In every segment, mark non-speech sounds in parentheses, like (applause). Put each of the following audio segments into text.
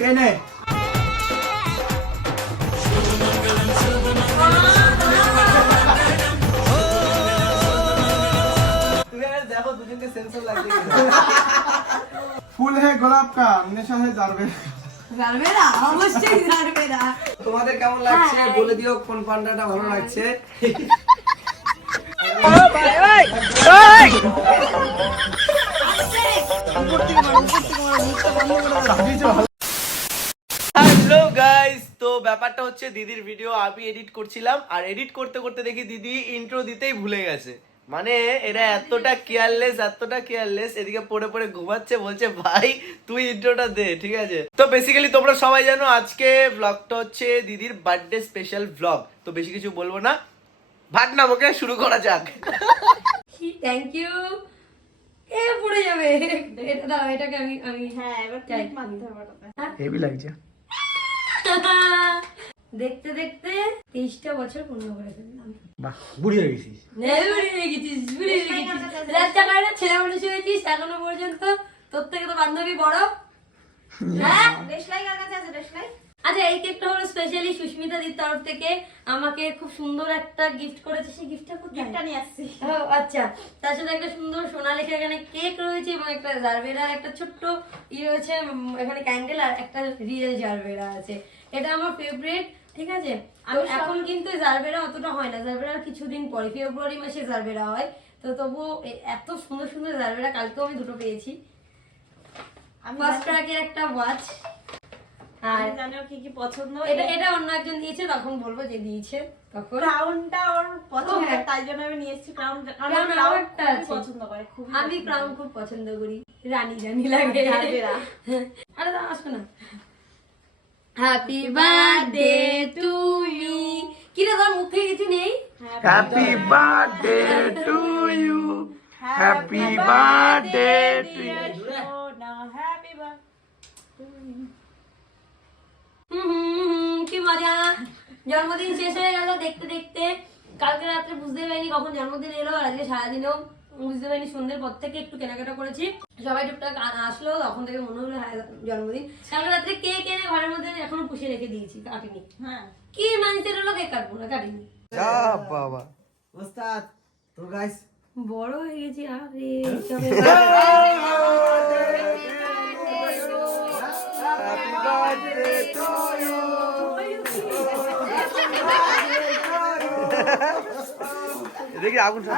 ট্রেনে ফুল হ্যাঁ গোলাপ কা নেশা হ্যাঁ জারবে। তোমাদের কেমন লাগছে? বলে দিও কোন পান্ডাটা ভালো লাগছে। তো ব্যাপারটা হচ্ছে দিদির ভিডিও আমি এডিট করছিলাম আর এডিট করতে করতে দেখি দিদি ইন্ট্রো দিতেই ভুলে গেছে। মানে এরা এতটা কেয়ারলেস এতটা কেয়ারলেস এদিকে পড়ে পড়ে ঘুমাচ্ছে বলছে ভাই তুই ইন্ট্রোটা দে ঠিক আছে? তো বেসিক্যালি তোমরা সবাই জানো আজকে ব্লগটা হচ্ছে দিদির বার্থডে স্পেশাল ব্লগ তো বেশি কিছু বলব না। ভাগ না ওকে শুরু করা যাক। থ্যাংক ইউ এ পড়ে যাবে। এটা দাও এটাকে আমি আমি হ্যাঁ এবার। ক্লিপ মারতে হবে ওটাতে। হেভি লাগছে। দেখতে দেখতে তেইশটা বছর পূর্ণ করে ফেললাম। বাহ বুড়ি হয়ে গেছিস। বুড়ি হয়ে গেছিস, বুড়ি হয়ে গেছিস। রাস্তা ছেলে মানুষ হয়েছিস এখনও পর্যন্ত তোর থেকে তো বান্ধবী বড়। হ্যাঁ? দেশলাই কার কাছে আছে দেশলাই আচ্ছা এই কেকটা হলো স্পেশালি সুস্মিতা দির তরফ থেকে। আমাকে খুব সুন্দর একটা গিফট করেছে। সেই গিফটটা কোথায়? গিফটটা নিয়ে আসছি। ও আচ্ছা। তার সাথে একটা সুন্দর সোনালেখা এখানে কেক রয়েছে এবং একটা জারবেরার একটা ছোট্ট ই রয়েছে এখানে ক্যান্ডেল আর একটা রিয়েল জারবেরা আছে। এটা আমার ফেভারিট ঠিক আছে? আমি এখন কিন্তু জারবেরা অতটা হয় না। জারবেরার কিছুদিন পরে ফেব্রুয়ারি মাসে জারবেরা হয়। তো তবু এত সুন্দর সুন্দর জারবেরা কালকেও আমি দুটো পেয়েছি। আমি ফার্স্ট ট্র্যাকের একটা ওয়াচ আর আমি কি কি পছন্দ। এটা এটা অন্য একজন দিয়েছে তখন বলব যে দিয়েছে তখন। ক্রাউনটা ওর পছন্দ হ্যাঁ। তাই জন্য আমি নিয়ে এসেছি। ক্রাউন কারণ। পছন্দ করে খুব আমি ক্রাউন খুব পছন্দ করি। রানী রানী লাগে। আরে আসো না হ্যাপি বার্থডে টু ইউ কি রে তোর মুখে কিছু নেই? Happy birthday to you happy birthday to happy হুম, হুম, কি মজা। জন্মদিন শেষ হয়ে গেল দেখতে দেখতে। কালকে রাত্রে বুঝতে পারিনি কখন জন্মদিন এলো আর আজকে সারাদিনেও। বুঝতে পারিনি সন্ধ্যের পর থেকে একটু কেনাকাটা করেছি। সবাই টুকটাক আসলো তখন থেকে মনে হলো হ্যাঁ, জন্মদিন। কালকে রাত্রে কে কেনে ঘরের মধ্যে এখনও পুষে রেখে দিয়েছি কাটিনি। হ্যাঁ। কি মানতে রলো কে কাটবো না কাটিনি। বাবা। ওস্তাদ তো গাইস বড় হয়ে গেছি আরে দেখি আগুন সব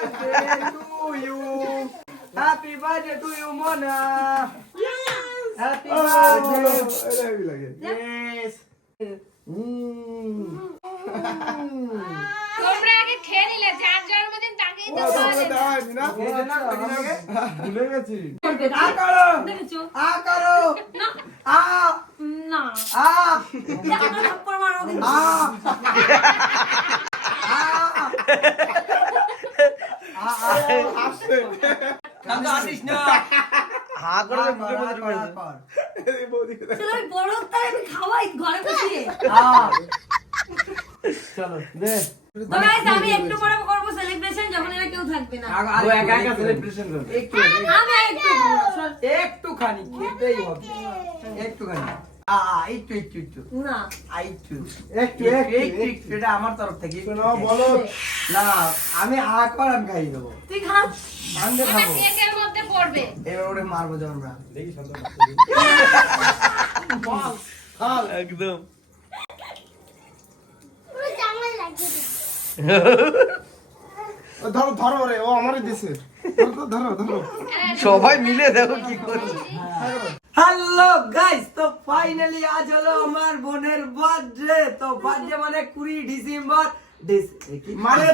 birthday to you. Happy birthday to you, Mona. Yes. Happy birthday. Yes. তোমরা আগে খেয়ে নিলে যার জন্মদিন তাকেই তো খাওয়ালে না ভুলে গেছি আ করো আ করো না আ না আ আ হা করে মুখের মধ্যে ঢুকে গেছে। চলো আমি বড় তাই আমি খাওয়াই ঘরে বসিয়ে। চলো দে। আমি একটু পরে করব সেলিব্রেশন যখন এরা কেউ থাকবে না। ও একা একা সেলিব্রেশন করবে। একটু একটু করব, একটুখানি খেতেই হবে। একটুখানি। আ আ, একটু একটু একটু। না। একটু একটু। একটু একটু এটা আমার তরফ থেকে। বলো। না আমি আ কর আমি খাইয়ে দেবো। তুই খাস। আমি খাব কেকের মধ্যে পড়বে। এবার ওরে মারবো যখন আমরা। একদম। ধরো ধরো রে ও আমারই দেশের ধরো ধরো ধরো। সবাই মিলে দেখো কি করছে হ্যালো গাইস তো ফাইনালি আজ হলো আমার বোনের বার্থডে তো বার্থডে মানে কুড়ি ডিসেম্বর? মানে।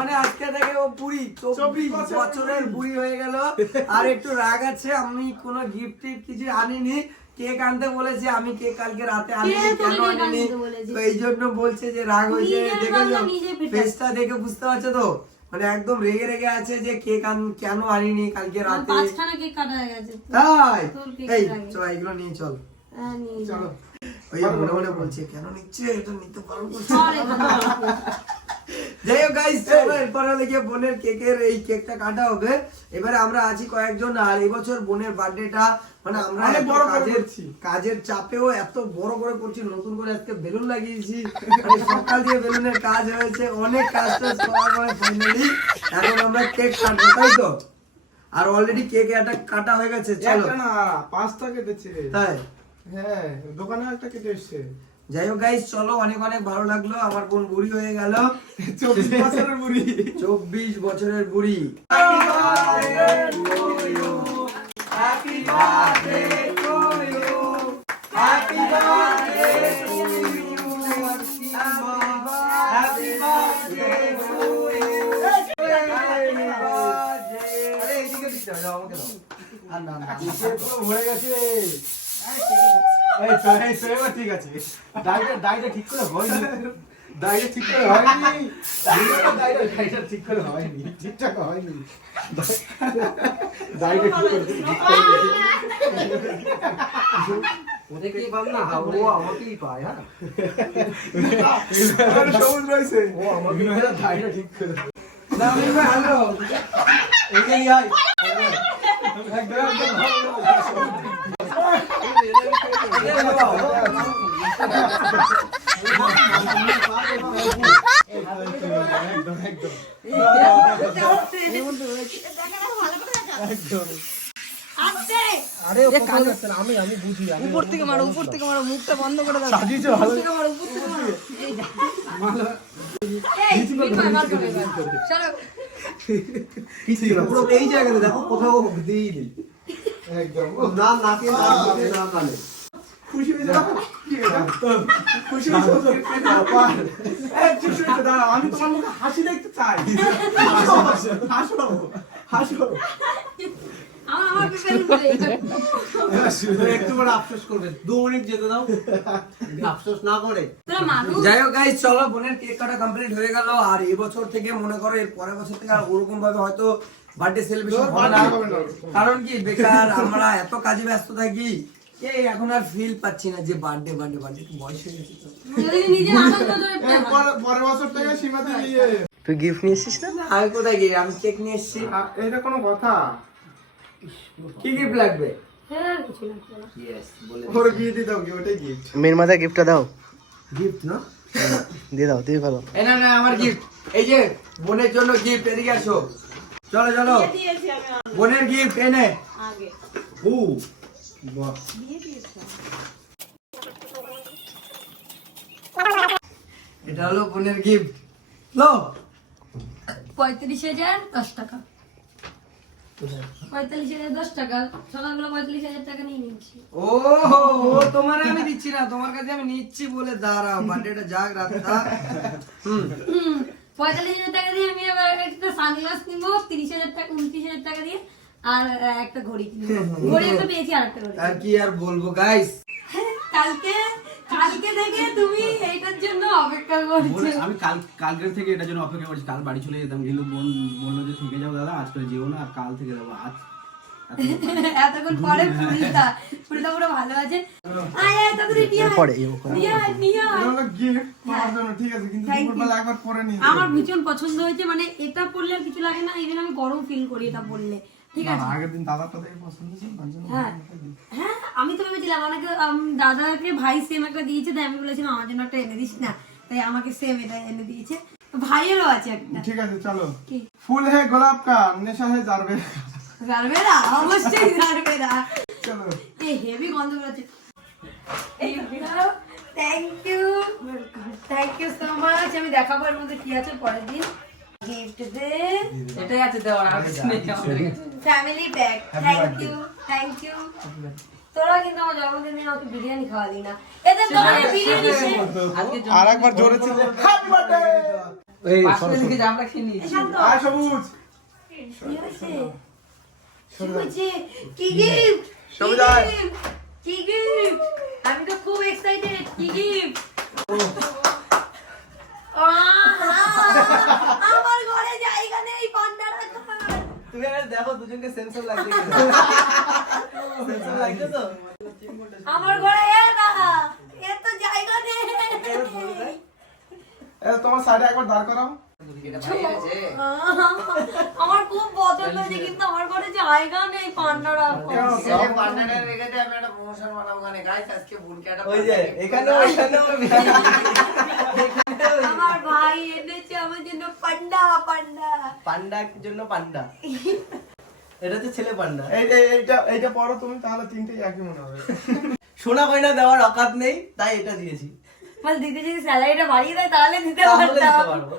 মানে আজকে থেকে ও বুড়ি চব্বিশ বছরের বুড়ি। হয়ে গেল। আর একটু রাগ আছে আমি কোনো গিফট কিছু আনিনি। কেক আনতে বলেছে আমি কেক কালকে রাতে আনিনি কেন আনিনি? তো এই জন্য বলছে যে রাগ হয়েছে। ফেসটা দেখে বুঝতে পারছ তো? মানে একদম রেগে রেগে আছে যে কেক আন কেন আনিনি কালকে রাতে? পাঁচখানা কেক কাটা হয়ে গেছে। তাই? এই। চল এগুলো নিয়ে চল। হ্যাঁ, চলো। ওই মনে মনে বলছে কেন নিচ্ছে? এটা নিতে পারব না। চল এখান। থেকে। যাই হোক গাইস চলো এরপরে হলে বোনের কেকের এই কেকটা কাটা হবে। এবারে আমরা আছি কয়েকজন আর এবছর বোনের বার্থডেটা মানে আমরা অনেক বড় করে কাজের করছি। কাজের চাপেও এত বড় করে করছি নতুন করে আজকে বেলুন লাগিয়েছি। সকাল দিয়ে বেলুনের কাজ হয়েছে অনেক কাজ টাজ করার পরে ফাইনালি এখন আমরা কেক কাটবো তাই তো? আর অলরেডি কেক একটা কাটা হয়ে গেছে চলো। না পাঁচটা কেটেছে। তাই? হ্যাঁ দোকানে একটা কেটে এসছে। যাই হোক গাইস চলো অনেক অনেক ভালো লাগল। আমার বোন বুড়ি হয়ে গেল। চব্বিশ বছরের বুড়ি। চব্বিশ বছরের বুড়ি। ঠিক আছে ডাইটা ডাইটা ঠিক করে হয়নি ডাইটা ঠিক করে হয়নি। ডাইটা ঠিক করে হয়নি। ঠিকঠাক হয়নি। ডাইটা ঠিক করে ঠিক করে ওদেরকেই পাব না? ও আমাকেই পায় হ্যাঁ। সবুজ রয়েছে। ও আমাকে ঠিক করে না আমি একদম উপর থেকে মারো উপর থেকে মারো মুখটা বন্ধ করে দাও এই জায়গাতে দেখো, কোথাও দিই একদম। না নাকে না না মানে খুশি যাও কি এটা? খুশি যাও এই চুপ করে দাঁড়াও আমি তোমার মুখে হাসি দেখতে চাই হাসো হাসো হাসো আমার আমার পেপার একটু করে আফসোস করবে দু মিনিট যেতে দাও আফসোস না করে তোরা মানুষ যাই হোক গাইস চলো বোনের কেক কাটা কমপ্লিট হয়ে গেল আর এবছর থেকে মনে করো এর পরের বছর থেকে আর ওরকম ভাবে হয়তো বার্থডে সেলিব্রেশন হবে হবে না। কারণ কি বেকার আমরা এত কাজে ব্যস্ত থাকি এই এখন আর ফিল পাচ্ছি না যে বার্থডে বার্থডে বার্থডে বয়স হয়ে গেছে তো। যদি নিজের আনন্দ ধরে এই পরে- পরের বছর থেকে সীমাতে নিয়ে তুই গিফট নিয়ে এসেছিস না? আমি কোথায় গিয়ে আমি কেক নিয়ে এসেছি। এটা কোনো কথা? কি গিফট লাগবে? হ্যাঁ কিছু না ওর গিয়ে দিয়ে দাও কি গিফট মেয়ের মাথায় গিফটটা দাও। গিফট না? দিয়ে দাও দিয়ে ভালো না না আমার গিফট এই যে বোনের জন্য গিফট এদিকে আসো। চলো চলো। বোনের গিফট এনে আগে। ও এটা হলো বোনের গিফট লো। পঁয়ত্রিশ হাজার দশ টাকা। পঁয়তাল্লিশ হাজার দশ টাকা। সকালবেলা পঁয়তাল্লিশ হাজার টাকা নিয়ে নিচ্ছি। ও ও তোমার আমি দিচ্ছি না তোমার কাছে আমি নিচ্ছি বলে দাঁড়াও বার্থডেটা যাক রাতটা পঁয়তাল্লিশ হাজার টাকা দিয়ে আমি আবার একটা সানগ্লাস নিবো তিরিশ হাজার টাকা উনত্রিশ হাজার টাকা দিয়ে। আর একটা ঘড়ি ঘড়ি একটা পেয়েছি আর একটা ঘড়ি। আর কি আর বলব গাইস কালকে কালকে থেকে তুমি এইটার জন্য অপেক্ষা করছ। আমি কাল কালকের থেকে এটার জন্য অপেক্ষা করছি। কাল বাড়ি চলে যেতাম কিন্তু বোন বলল যে থেকে যাও দাদা আজকে যেও না আর কাল থেকে যাব আজ। এতক্ষণ পরে পুরিতা পুরিতা পুরো ভালো আছে। আয় আয় তাড়াতাড়ি নিয়ে পরে, নিয়ে নিয়ে আয় এটা হলো গিফট তোমার জন্য ঠিক আছে কিন্তু দুপুরবেলা একবার পরে নিয়ে আমার ভীষণ পছন্দ হয়েছে মানে এটা পরলে আর কিছু লাগে না ইভেন আমি গরম ফিল করি এটা পরলে ঠিক আছে। আগের দিন দাদাটা দেখে পছন্দ ছিল তার জন্য হ্যাঁ। হ্যাঁ আমি তো ভেবেছিলাম অনেকে দাদাকে ভাই সেম একটা দিয়েছে তাই আমি বলেছিলাম আমার জন্য একটা এনে দিস না। তাই আমাকে সেম এটা এনে দিয়েছে। ভাইয়েরও আছে একটা। ঠিক আছে চলো। ফুল হে গোলাপ কা নেশা হে জারবে অবশ্যই চলো। এই হেভি গন্ধ বেরোচ্ছে। Thank you thank you so much আমি দেখাবো এর মধ্যে কি আছে পরের দিন। গিফট দে এটাই আছে দেওয়ার আর কিছু নেই। Family bag thank you thank you তোরা কিন্তু আমার জন্মদিনে আমাকে বিরিয়ানি খাওয়ালি না। এদের দোকানে বিরিয়ানি আর একবার জোরে ছিল হ্যাপি বার্থডে আয় সবুজ। কি হয়েছে? কি হয়েছে? কি গিফট সবুজ আয়। কি গিফট আমি তো খুব এক্সাইটেড কি গিফট ঘরে জায়গা নেই পান্ডা রাখার তুমি আগে দেখো দুজনকে সেন্সর লাগছে সেন্সর লাগছে তো? আমার ঘরে এ না এ তো জায়গা নেই। এ, তোমার সাইডে একবার দাঁড় করাও। আমার খুব পছন্দ হয়েছে কিন্তু আমার ঘরে জায়গা নেই পান্ডা রাখব ওই যে এখানেও এখানেও। (laughs) (laughs) আমার ভাই এনেছে আমার জন্য পান্ডা পান্ডা। পান্ডার জন্য পান্ডা। (laughs) এটা তো ছেলে পান্ডা। এই এই- এইটা এইটা পড়ো তুমি তাহলে তিনটেই একই মনে হবে। (laughs) সোনা গয়না দেওয়ার অকাত নেই তাই এটা দিয়েছি। মানে দিদি যদি স্যালারিটা বাড়িয়ে দেয় তাহলে দিতে পারতাম।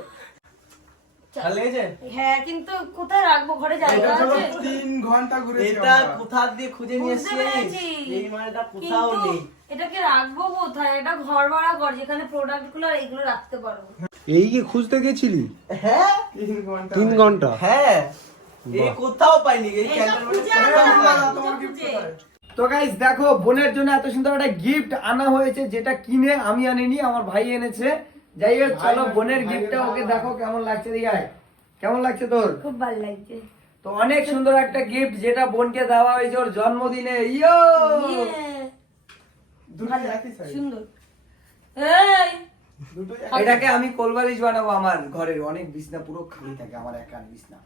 হ্যাঁ কিন্তু কোথায় রাখব? ঘরে জায়গা এটা আছে তিন ঘণ্টা ঘুরেছি এটা। কোথা দিয়ে খুঁজে নিয়ে এসেছি এই মালটা কোথাও নেই। এটাকে রাখব কোথায়? এটা ঘর ভাড়া ঘর যেখানে প্রোডাক্টগুলো এগুলো রাখতে পারব। এই কি খুঁজতে গেছিলি? হ্যাঁ। তিন ঘণ্টা হ্যাঁ। এই কোথাও পাইনি এই ক্যান্টারমেন্টে তোমার gift কোথায়? তো গাইস দেখো বোনের জন্য এত সুন্দর একটা গিফট আনা হয়েছে যেটা কিনে আমি আনিনি আমার ভাই এনেছে। যাই হোক চলো বোনের গিফটটা ওকে দেখো কেমন লাগছে দিঘায় কেমন লাগছে তোর? খুব ভালো লাগছে। তো অনেক সুন্দর একটা গিফট যেটা বোনকে দেওয়া হয়েছে ওর জন্মদিনে। ইয়ো সুন্দর। এই! এটাকে আমি কোলবালিশ বানাবো আমার ঘরের অনেক বিছনা পুরো খালি থাকে আমার একার বিছনা।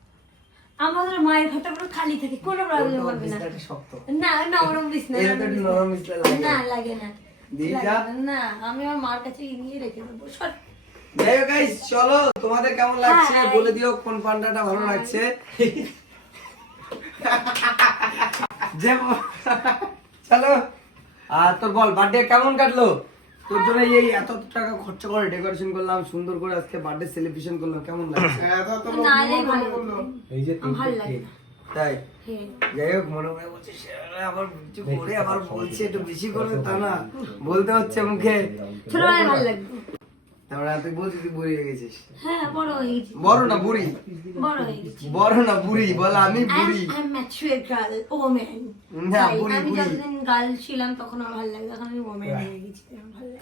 আমাদের মায়ের ঘরটা পুরো খালি থাকে কোনো প্রবলেম হবে না। বিছনাটা শক্ত। না না ওরম বিছনা এরকম নরম বিছনা না লাগে না। দিয়ে না, না আমি আমার মার কাছে নিয়ে রেখে দেবো। যাই হোক চলো তোমাদের কেমন লাগছে? বলে দিও কোন পান্ডাটা ভালো লাগছে। (laughs) যে (laughs) চলো। আর তোর বল বার্থডে কেমন কাটলো? তোর জন্য এই এত টাকা খরচা করে ডেকোরেশন করলাম সুন্দর করে আজকে বার্থডে সেলিব্রেশন করলাম কেমন লাগছে? করল। এই যে আমার ভালো লাগে তাই? হ্যাঁ। যাই হোক মনে মনে বলছে "শালা আবার কিছু করে আবার বলছে একটু বেশি করে তা না বলতে হচ্ছে মুখে। ছোটবেলায় ভালো লাগতো। তারপরে তুই বলছিস তুই বুড়ি হয়ে গেছিস। হ্যাঁ বড় হয়ে গেছি। বড় না বুড়ি? বড় হয়ে গেছি। বড় না বুড়ি? বল আমি বুড়ি. না, বুড়ি, আমি যতদিন গার্ল ছিলাম তখন আমার ভালো লাগে এখন আমি ওমেন হয়ে গেছি ভালো লাগে।